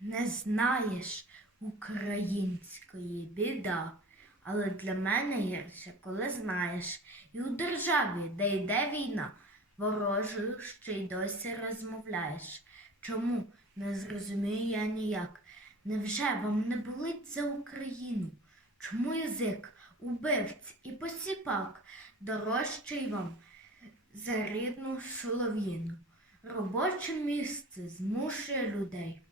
не знаєш української біда. Але для мене гірше, коли знаєш, і у державі, де йде війна, ворожою ще й досі розмовляєш. Чому не зрозумію я ніяк? Невже вам не болить за Україну? Чому язик, убивць і посіпак дорожчий вам за рідну солов'їну? Робоче місце змушує людей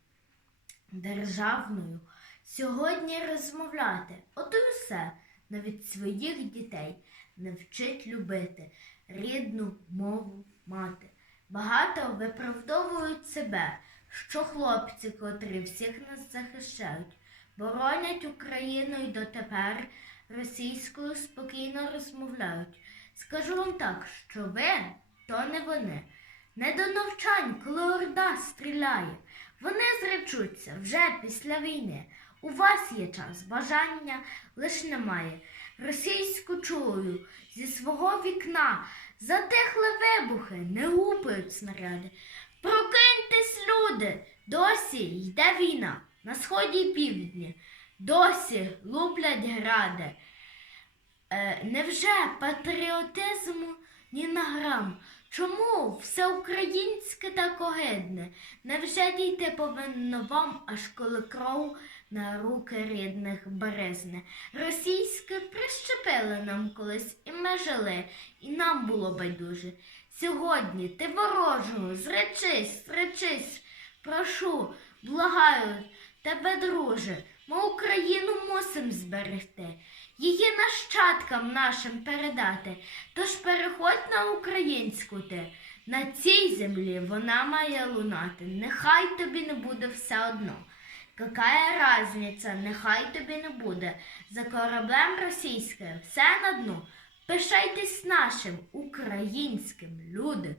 державною сьогодні розмовляти. От і все, навіть своїх дітей не вчить любити рідну мову мати. Багато виправдовують себе, що хлопці, котрі всіх нас захищають, боронять Україну і дотепер російською спокійно розмовляють. Скажу вам так, що ви то не вони. Не до навчань, коли орда стріляє. Вони зречуться вже після війни. У вас є час, бажання лиш немає. Російську чую зі свого вікна затихли вибухи, не гупають снаряди. Прокиньтесь, люди! Досі йде війна на сході й півдні, досі луплять гради. Е, невже патріотизму ні на грам? Чому все українське так огидне? Невже дійти повинно вам, аж коли кров на руки рідних березне? Російське прищепили нам колись, і ми жили, і нам було байдуже. Сьогодні ти ворожого, зречись, зречись, прошу, благаю тебе, друже, ми Україну мусим зберегти, її нащадкам нашим передати. Тож переходь на українську ти. На цій землі вона має лунати. Нехай тобі не буде все одно. Какая разниця, нехай тобі не буде. За кораблем російським все на дно. Пишайтесь нашим українським люди.